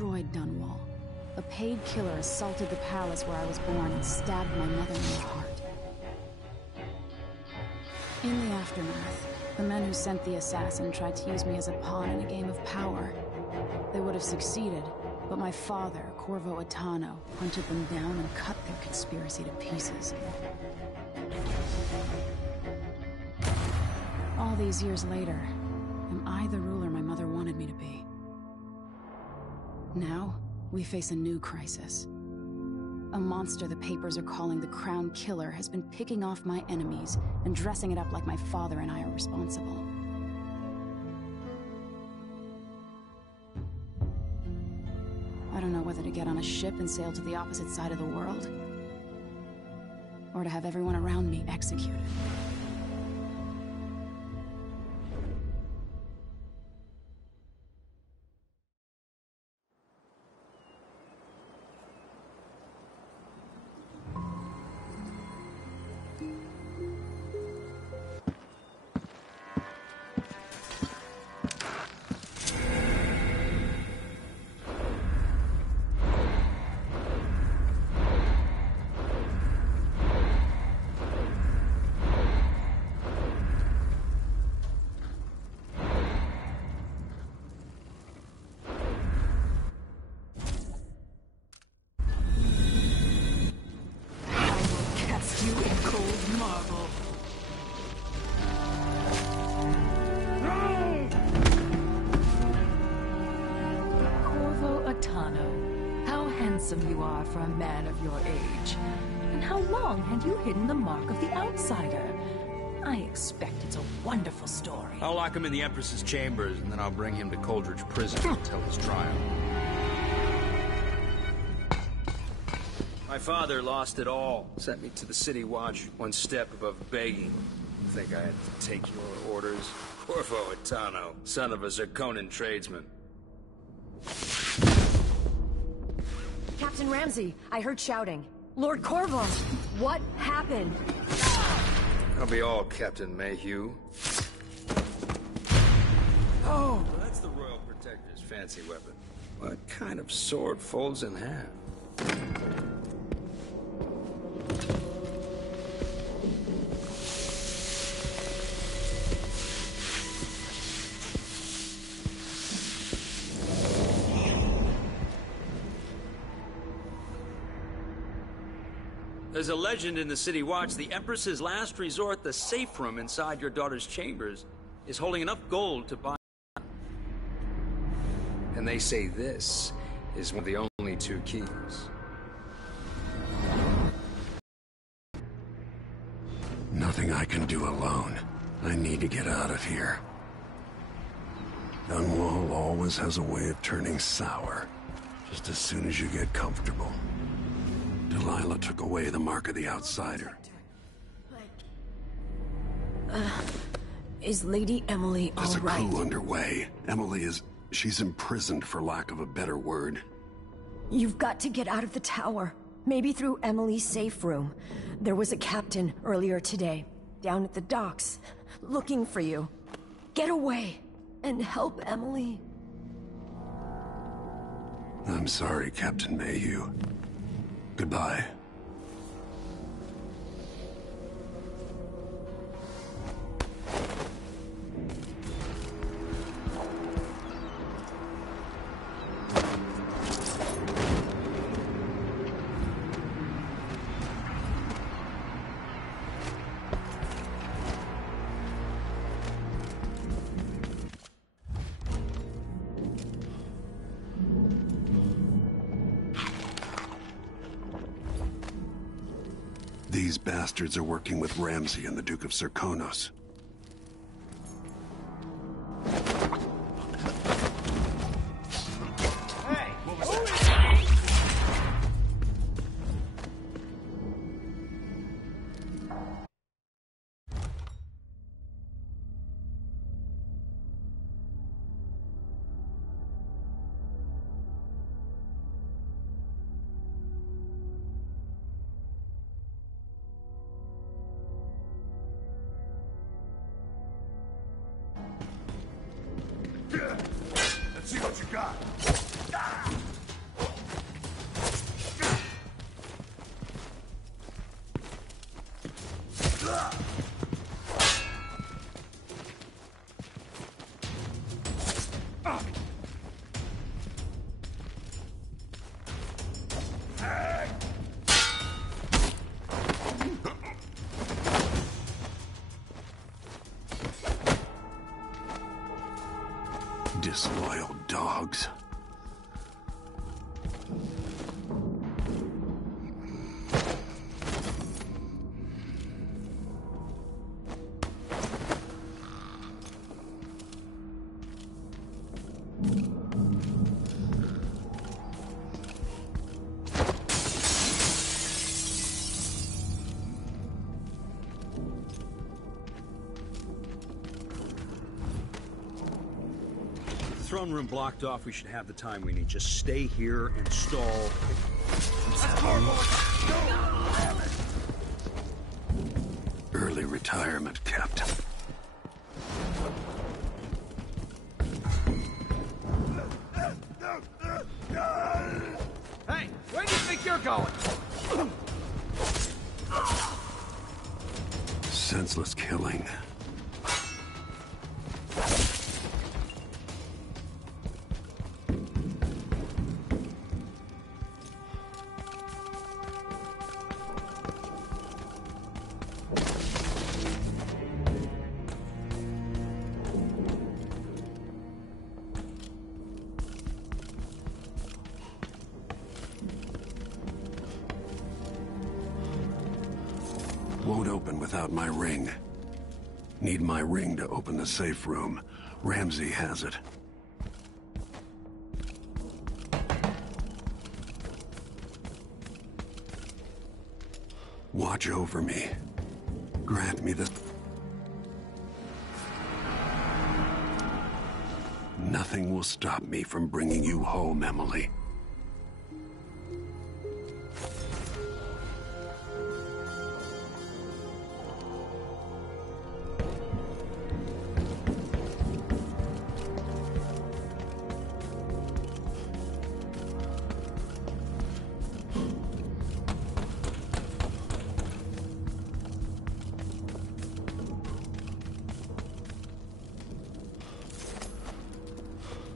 destroyed Dunwall. A paid killer assaulted the palace where I was born and stabbed my mother in the heart. In the aftermath, the men who sent the assassin tried to use me as a pawn in a game of power. They would have succeeded, but my father, Corvo Attano, hunted them down and cut their conspiracy to pieces. All these years later, am I the ruler my mother wanted me to be? Now, we face a new crisis. A monster the papers are calling the Crown Killer has been picking off my enemies and dressing it up like my father and I are responsible. I don't know whether to get on a ship and sail to the opposite side of the world, or to have everyone around me executed. You are for a man of your age. And how long had you hidden the mark of the outsider? I expect it's a wonderful story. I'll lock him in the Empress's chambers, and then I'll bring him to Coldridge Prison until his trial. My father lost it all. Sent me to the City Watch, one step above begging. Think I had to take your orders? Corvo Attano, son of a Zirconan tradesman. Captain Ramsey, I heard shouting. Lord Corvo, what happened? I'll be all, Captain Mayhew. Oh, that's the Royal Protector's fancy weapon. What kind of sword folds in half? There's a legend in the City Watch, the Empress's last resort, the safe room inside your daughter's chambers, is holding enough gold to buy. And they say this is one of the only two keys. Nothing I can do alone. I need to get out of here. Dunwall always has a way of turning sour, just as soon as you get comfortable. Delilah took away the mark of the outsider. Is Lady Emily all right? There's a coup underway. She's imprisoned for lack of a better word. You've got to get out of the tower. Maybe through Emily's safe room. There was a captain earlier today, down at the docks, looking for you. Get away and help Emily. I'm sorry, Captain Mayhew. Goodbye. These bastards are working with Ramsey and the Duke of Zirconos. Let's see what you got. Disloyal dogs. Throne room blocked off. We should have the time we need. Just stay here and stall. Early retirement, Captain. Hey, where do you think you're going? Senseless killing. Won't open without my ring. Need my ring to open the safe room. Ramsey has it. Watch over me. Grant me the... Nothing will stop me from bringing you home, Emily.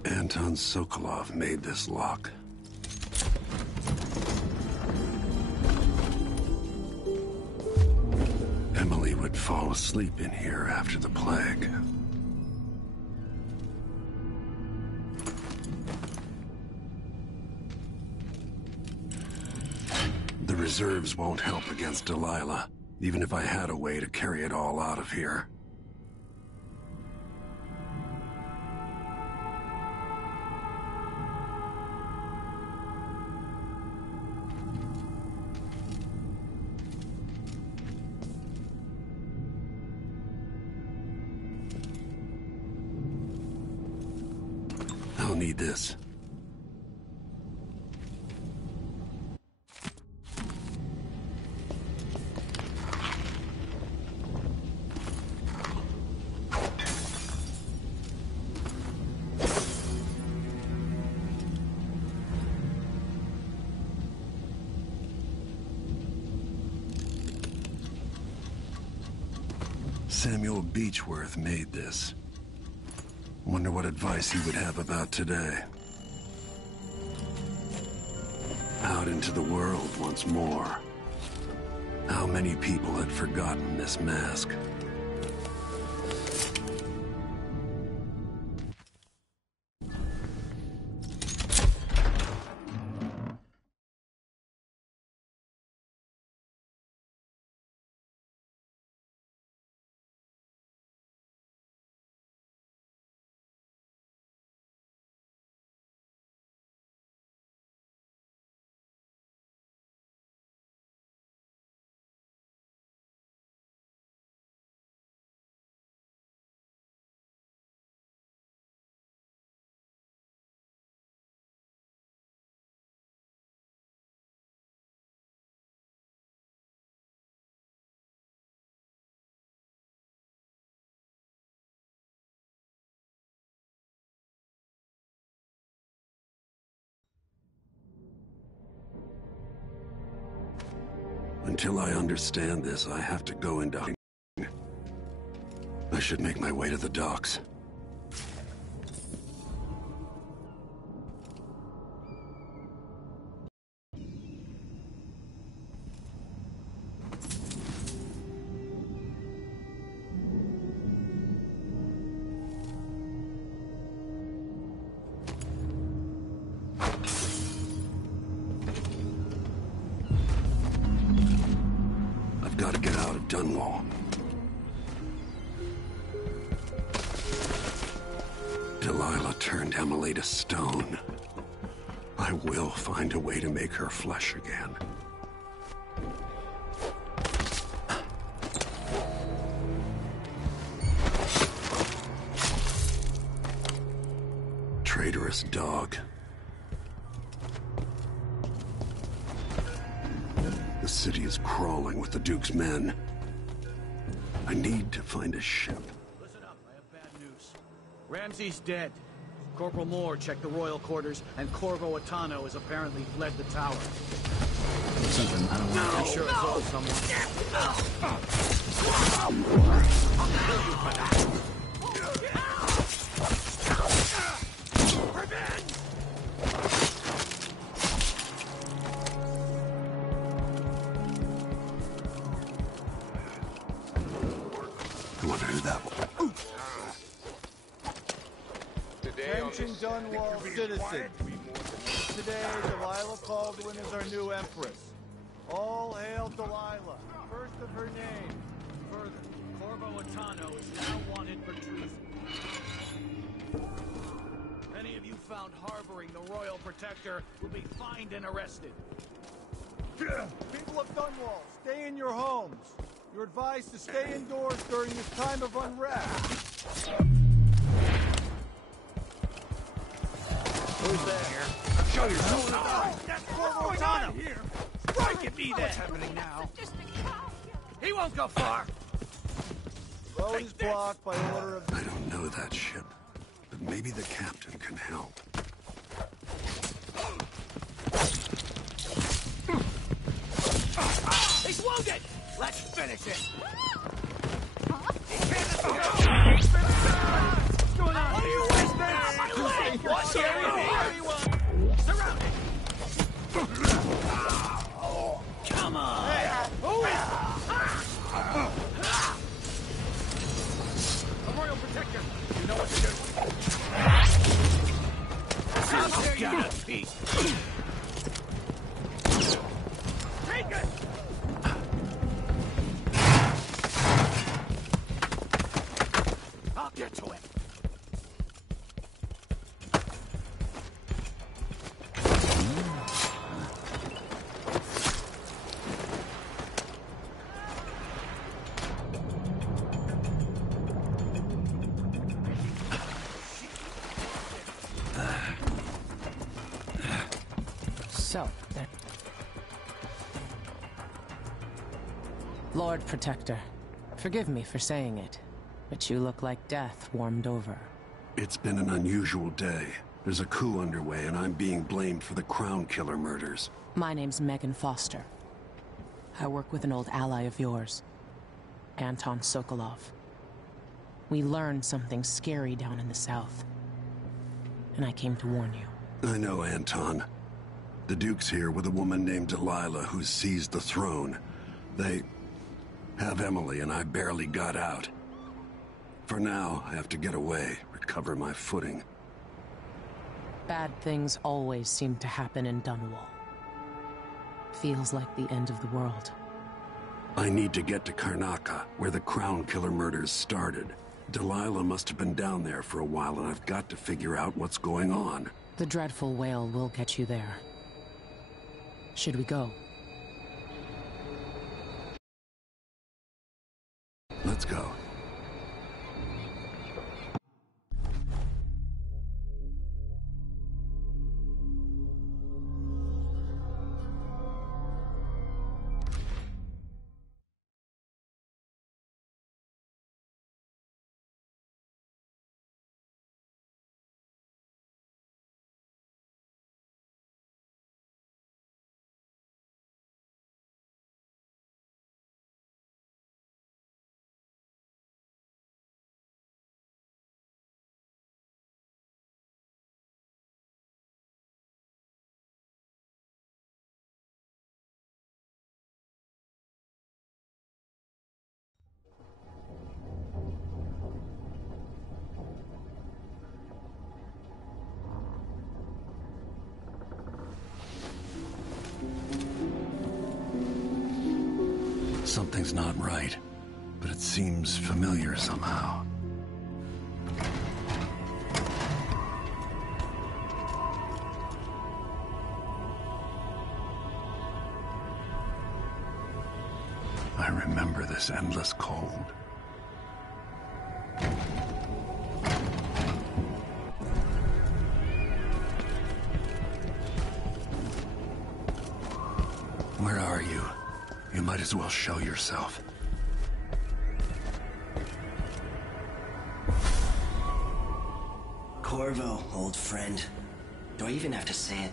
Anton Sokolov made this lock. Emily would fall asleep in here after the plague. The reserves won't help against Delilah, even if I had a way to carry it all out of here. I'll need this. Samuel Beechworth made this. Wonder what advice he would have about today. Out into the world once more. How many people had forgotten this mask? Until I understand this, I have to go into hiding. I should make my way to the docks. gotta get out of Dunwall. Delilah turned Emily to stone. I will find a way to make her flesh again. Traitorous dog. The city is crawling with the Duke's men. I need to find a ship. Listen up, I have bad news. Ramsey's dead. Corporal Moore checked the royal quarters, and Corvo Attano has apparently fled the tower. Something I don't want. I'm sure it's all someone. I wonder who that was. Attention Dunwall citizens. Today, Delilah Caldwin is our new empress. All hail Delilah, first of her name. Further, Corvo Attano is now wanted for treason. Any of you found harboring the royal protector will be fined and arrested. People of Dunwall, stay in your homes. You're advised to stay indoors during this time of unrest. Who's there? Show yourself! Oh, that's Corvo Attano! Strike at me then! What's happening now? He won't go far! Road is blocked by order of the... I don't know that ship, but maybe the captain can help. He's wounded! Let's finish it! What's going on? What are you whispering? My leg! What's going on? Surrounded! Come on! Hey, who is... A royal protector! You know what to do. I'll tear you to pieces! Take it! I'll get to it. So, there. Lord Protector, forgive me for saying it, but you look like death warmed over. It's been an unusual day. There's a coup underway, and I'm being blamed for the Crown Killer murders. My name's Megan Foster. I work with an old ally of yours, Anton Sokolov. We learned something scary down in the south, and I came to warn you. I know, Anton. The Duke's here with a woman named Delilah who's seized the throne. They have Emily, and I barely got out. For now, I have to get away, recover my footing. Bad things always seem to happen in Dunwall. Feels like the end of the world. I need to get to Karnaca, where the Crown Killer murders started. Delilah must have been down there for a while, and I've got to figure out what's going on. The dreadful whale will get you there. Should we go? Let's go. Something's not right, but it seems familiar somehow. I remember this endless cold. Where are you? You might as well show yourself. Corvo, old friend. Do I even have to say it?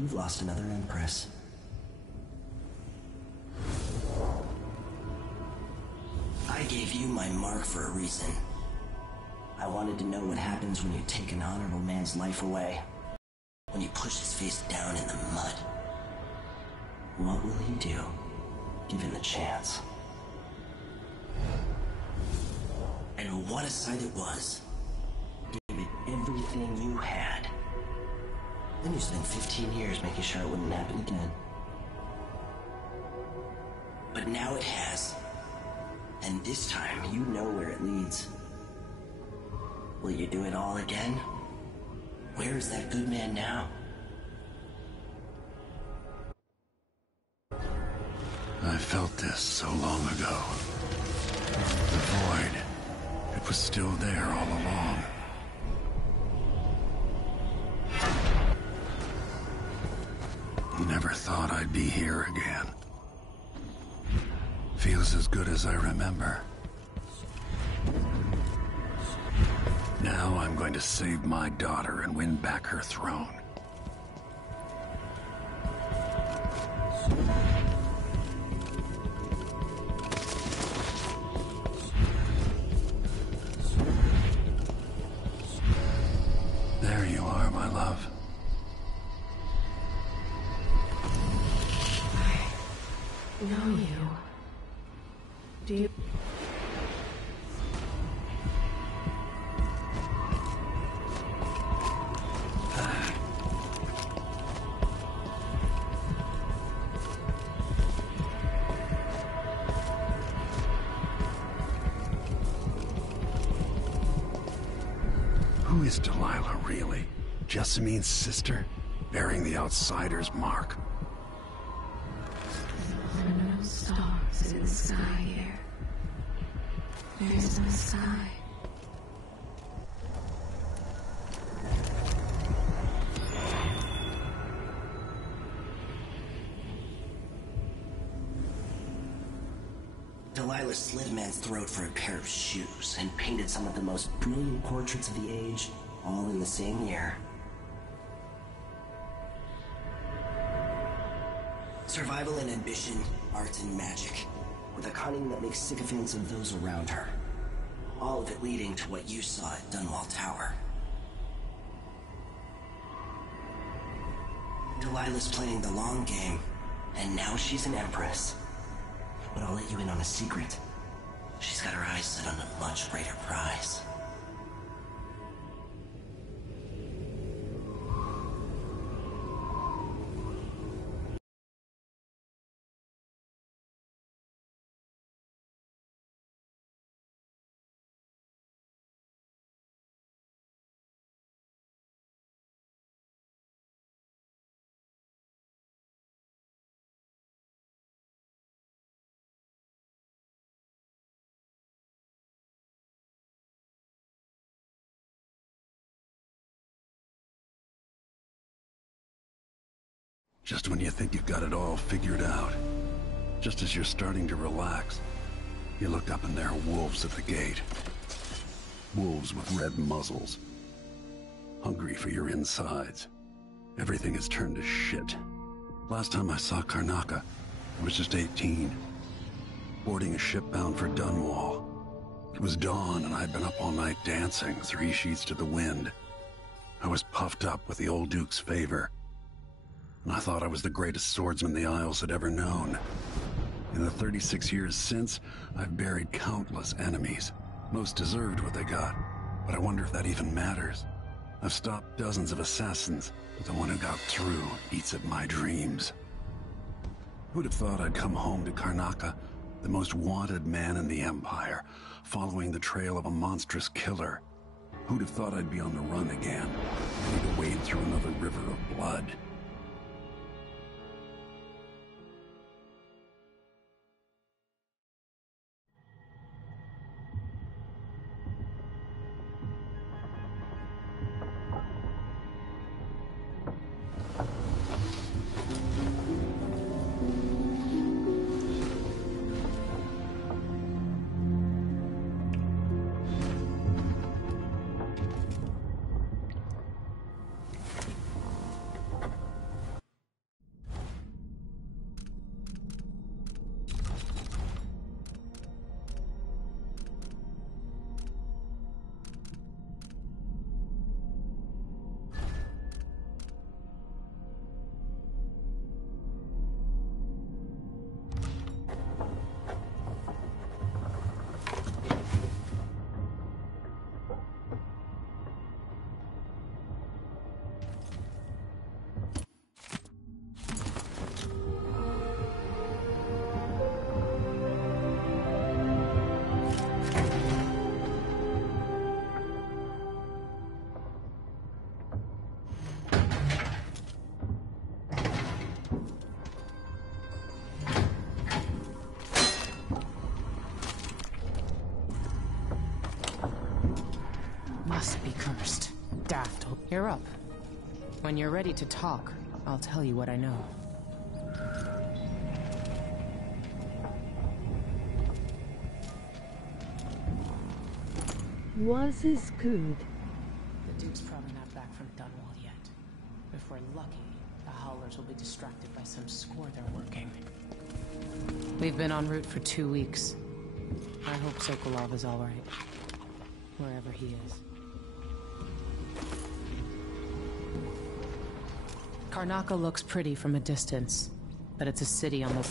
You've lost another Empress. I gave you my mark for a reason. I wanted to know what happens when you take an honorable man's life away. When you push his face down in the mud. What will he do, given the chance? And what a sight it was. Gave it everything you had. Then you spent 15 years making sure it wouldn't happen again. But now it has. And this time, you know where it leads. Will you do it all again? Where is that good man now? I felt this so long ago. The void. It was still there all along. Never thought I'd be here again. Feels as good as I remember. Now I'm going to save my daughter and win back her throne. There you are, my love. I know you. Do you... Who is Delilah, really? Jessamine's sister? Bearing the outsider's mark? There are no stars in the sky here. There is no sky. Delilah slit a man's throat for a pair of shoes and painted some of the most brilliant portraits of the age, all in the same year. Survival and ambition, art and magic, with a cunning that makes sycophants of those around her. All of it leading to what you saw at Dunwall Tower. Delilah's playing the long game, and now she's an empress. But I'll let you in on a secret. She's got her eyes set on a much greater prize. Just when you think you've got it all figured out, just as you're starting to relax, you look up and there are wolves at the gate. Wolves with red muzzles. Hungry for your insides. Everything has turned to shit. Last time I saw Karnaca, I was just 18. Boarding a ship bound for Dunwall. It was dawn and I'd been up all night dancing, 3 sheets to the wind. I was puffed up with the old Duke's favor. And I thought I was the greatest swordsman the Isles had ever known. In the 36 years since, I've buried countless enemies. Most deserved what they got, but I wonder if that even matters. I've stopped dozens of assassins, but the one who got through eats at my dreams. Who'd have thought I'd come home to Karnaca The most wanted man in the Empire, following the trail of a monstrous killer. Who'd have thought I'd be on the run again, ready to wade through another river of blood? Must be cursed. Daft. You're up. When you're ready to talk, I'll tell you what I know. Was is good. The Duke's probably not back from Dunwall yet. If we're lucky, the Howlers will be distracted by some score they're working. We've been en route for 2 weeks. I hope Sokolov is all right, wherever he is. Karnaca looks pretty from a distance, but it's a city on the...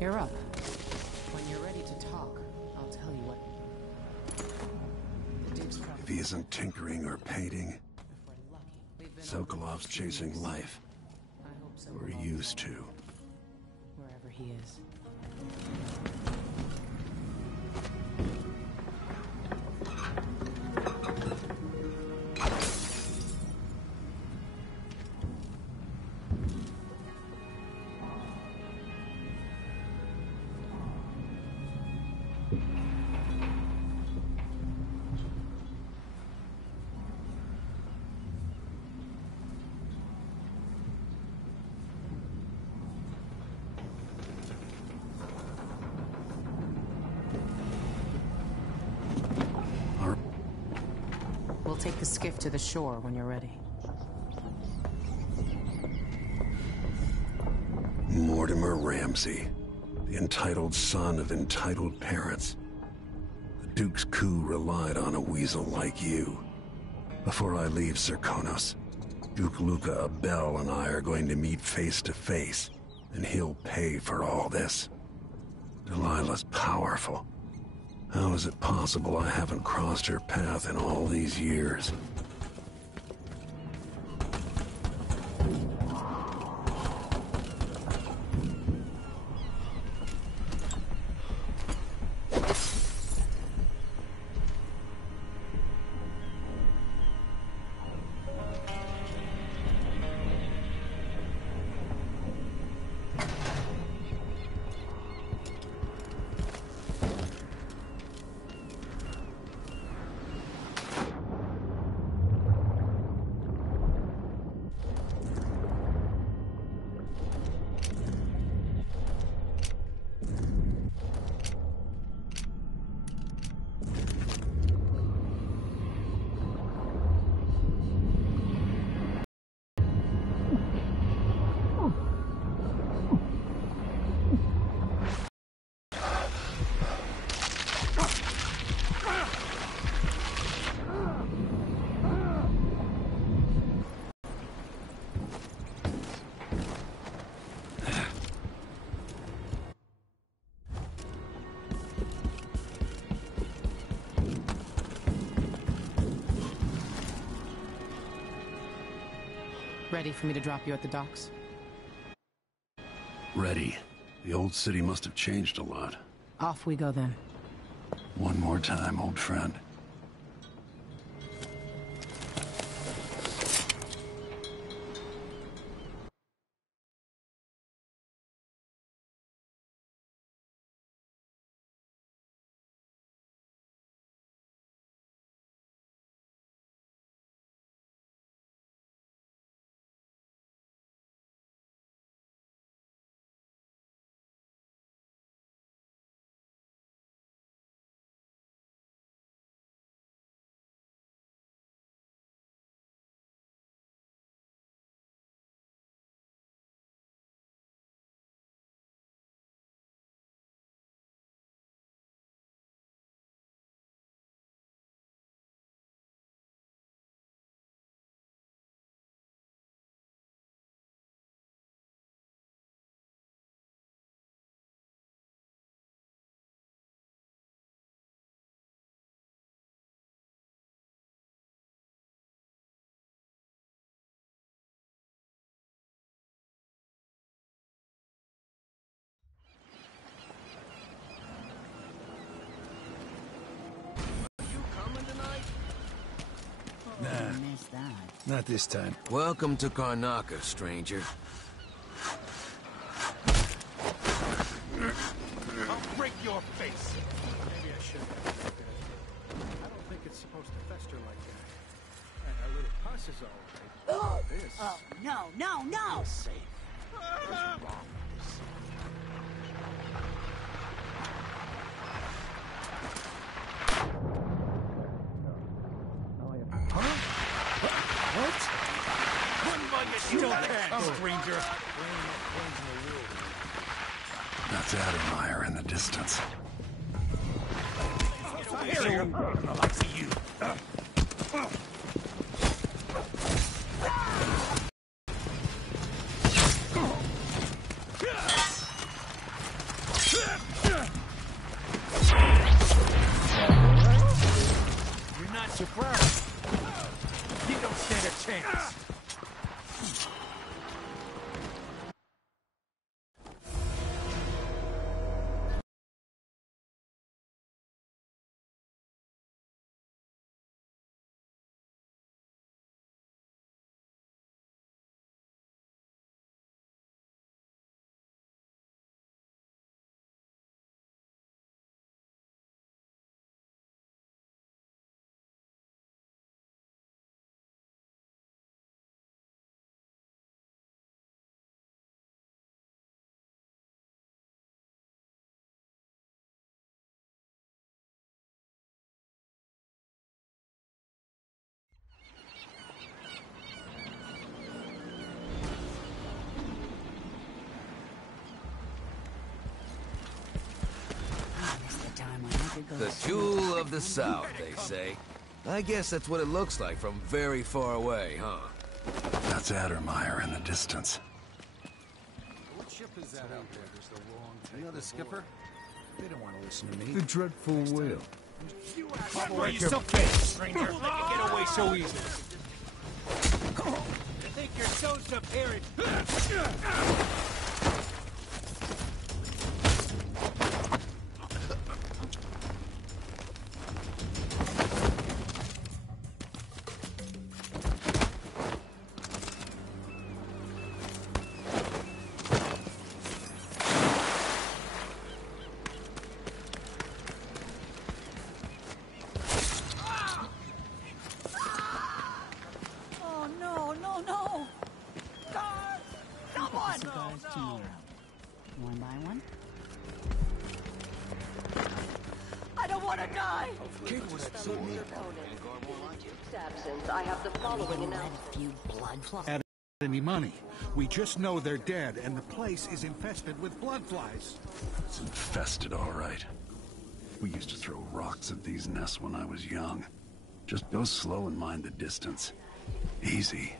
You're up. When you're ready to talk, I'll tell you what... If he isn't tinkering or painting, Sokolov's chasing life. Or he used to. Wherever he is. We'll take the skiff to the shore when you're ready. Mortimer Ramsey, the entitled son of entitled parents. The Duke's coup relied on a weasel like you. Before I leave Serkonos, Duke Luca Abel and I are going to meet face to face, and he'll pay for all this. Delilah's powerful. How is it possible I haven't crossed her path in all these years? Ready for me to drop you at the docks? Ready. The old city must have changed a lot. Off we go then. One more time, old friend. Not this time. Welcome to Karnaca, stranger. I'll break your face! Maybe I should. I don't think it's supposed to fester like that. And our little pus is all right. This Oh, no! is safe. What's wrong with this? Still can, stranger. That's Addermeyer in the distance. Here, I see you. You're not surprised. You don't stand a chance. The jewel of the South, they say. I guess that's what it looks like from very far away, huh? That's Addermeyer in the distance. What ship is that out there? You know the skipper? They don't want to listen to me. The dreadful whale. Why are you so fake, stranger? Don't let you get away so easy. You think you're so superior? One by one? I don't want to die! I have the following announcement. At any money. We just know they're dead, and the place is infested with blood flies. It's infested, all right. We used to throw rocks at these nests when I was young. Just go slow and mind the distance. Easy.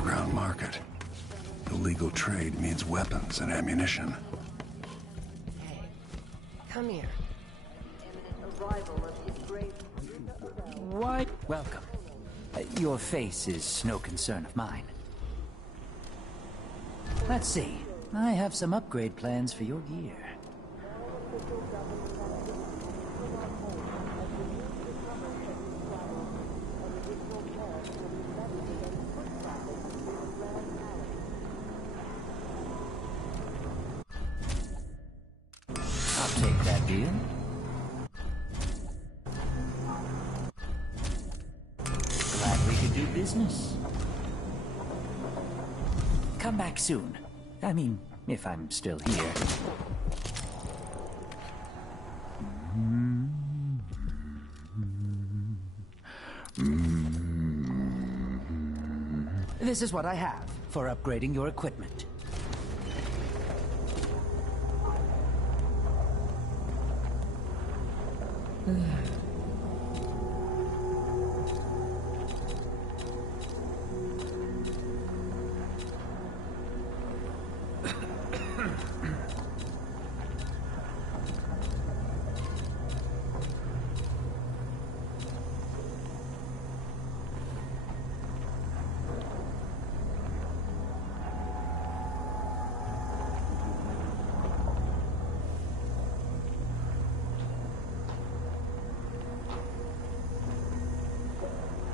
underground market. Illegal trade means weapons and ammunition. Hey, come here. Why, welcome. Your face is no concern of mine. Let's see. I have some upgrade plans for your gear. I'll take that deal. Glad we could do business. Come back soon. I mean, if I'm still here. This is what I have for upgrading your equipment.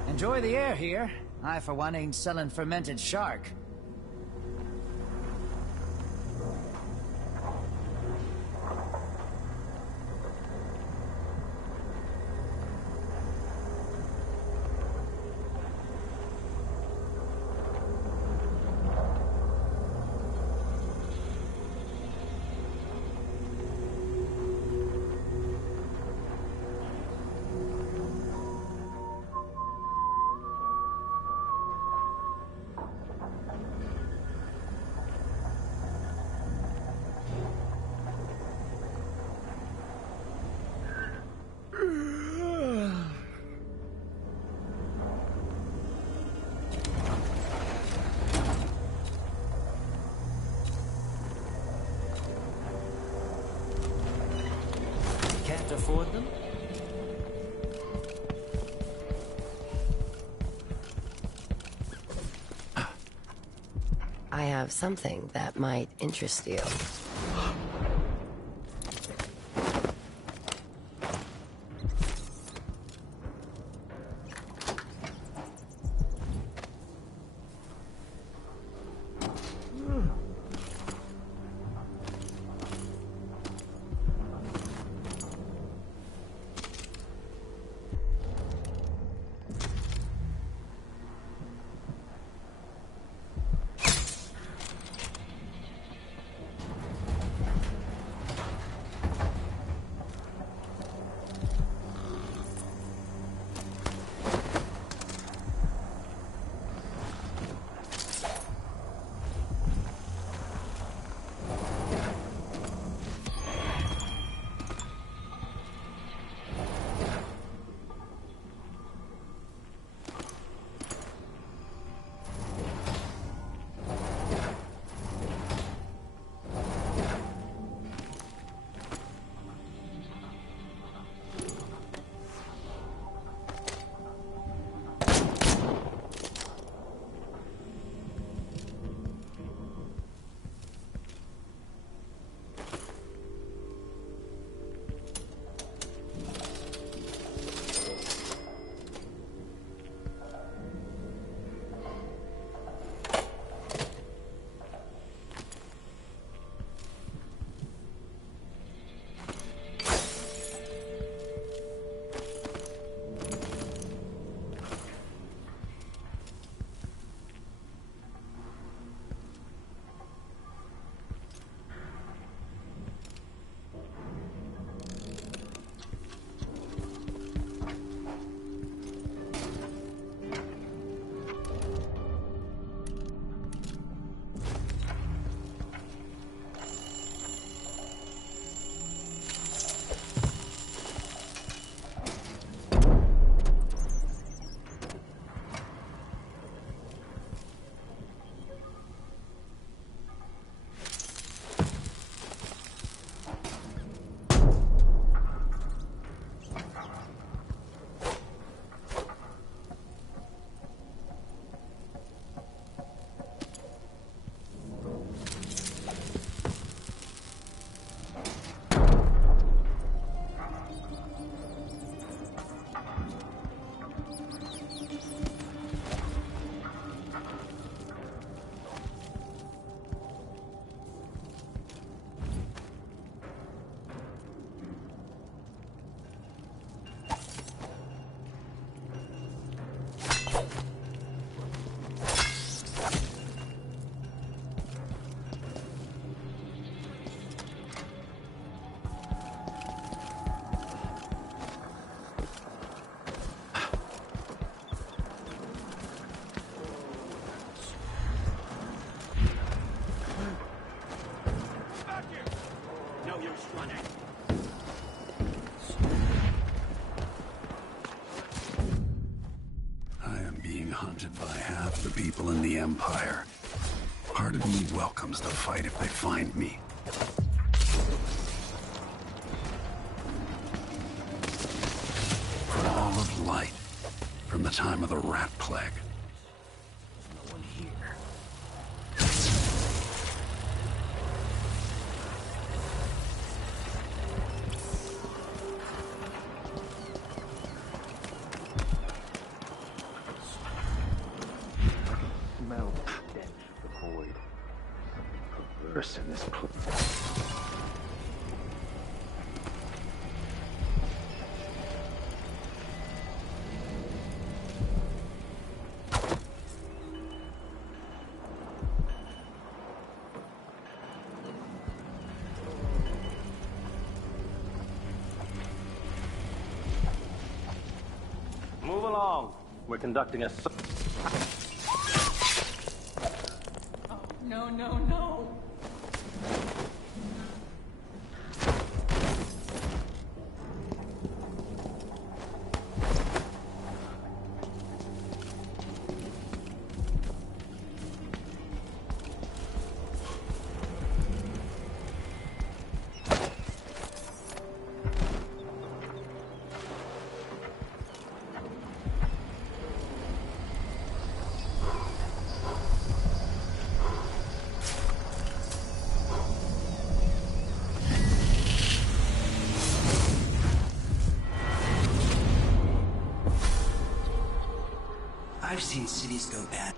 Enjoy the air here. I, for one, ain't selling fermented shark. Can't afford them? I have something that might interest you. by half the people in the Empire. Part of me welcomes the fight if they find me. For all of light, from the time of the rat plague. No one here. Smell the stench of the void. Something perverse in this place. Move along. We're conducting a... Oh, no, no, no. I've seen cities go bad.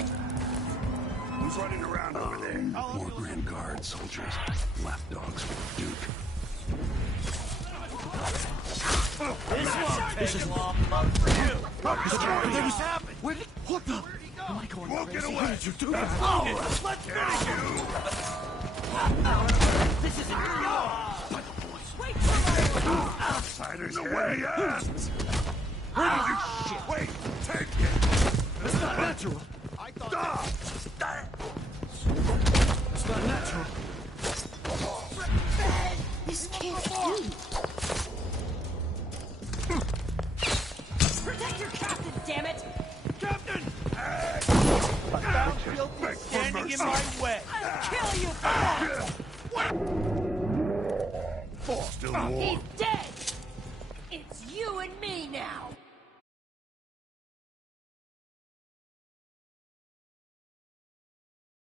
Who's running around over there? More Grand Guard soldiers. Lapdogs for the Duke. This is long for you. What's happened? What the? Am I going Won't crazy? get away. How did you do Let's that? finish it. Let's finish you. This isn't by the boys. Outsiders, heavy ass. Shit. Wait, take it. That's not natural. I thought. It's not natural. This can't be. Protect your captain, damn it! Captain! I found guilty standing in my way. I'll kill you for that! Still war. He's dead! It's you and me now!